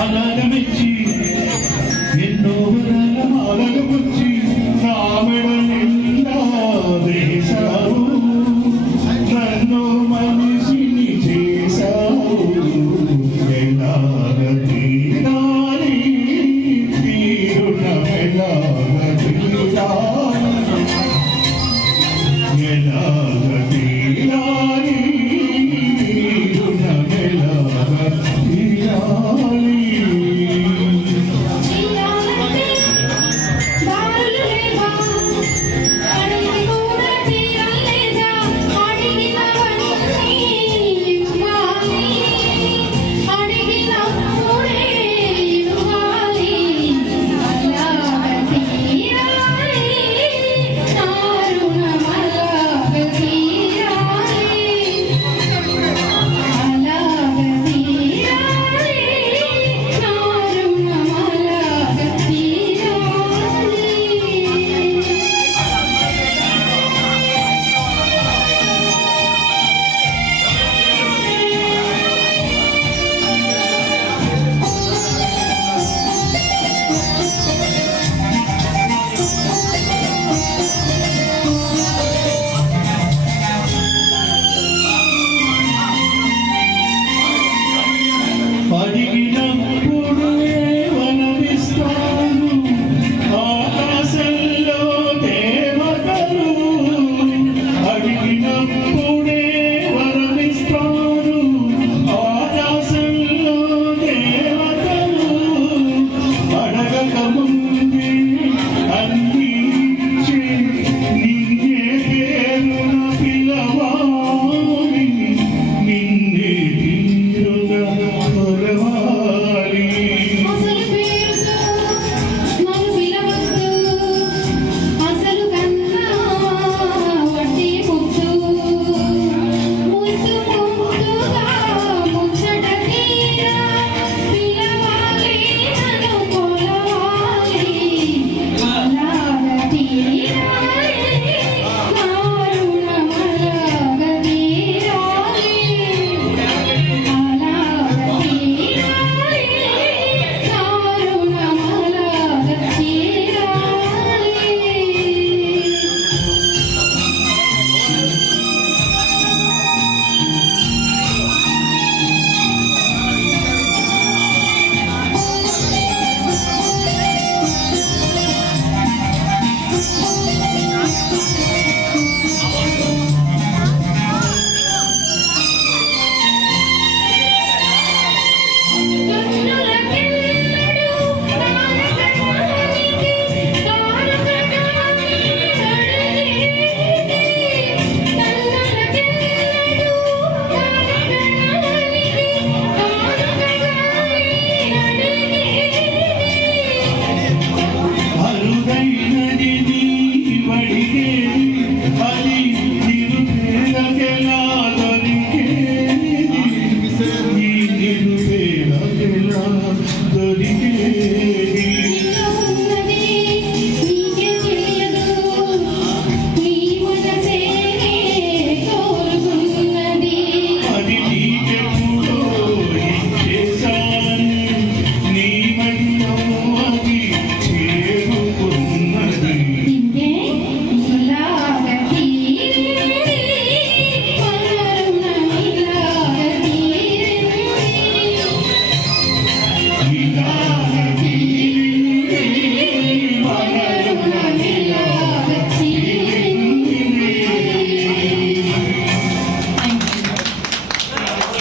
Salaam, 第一。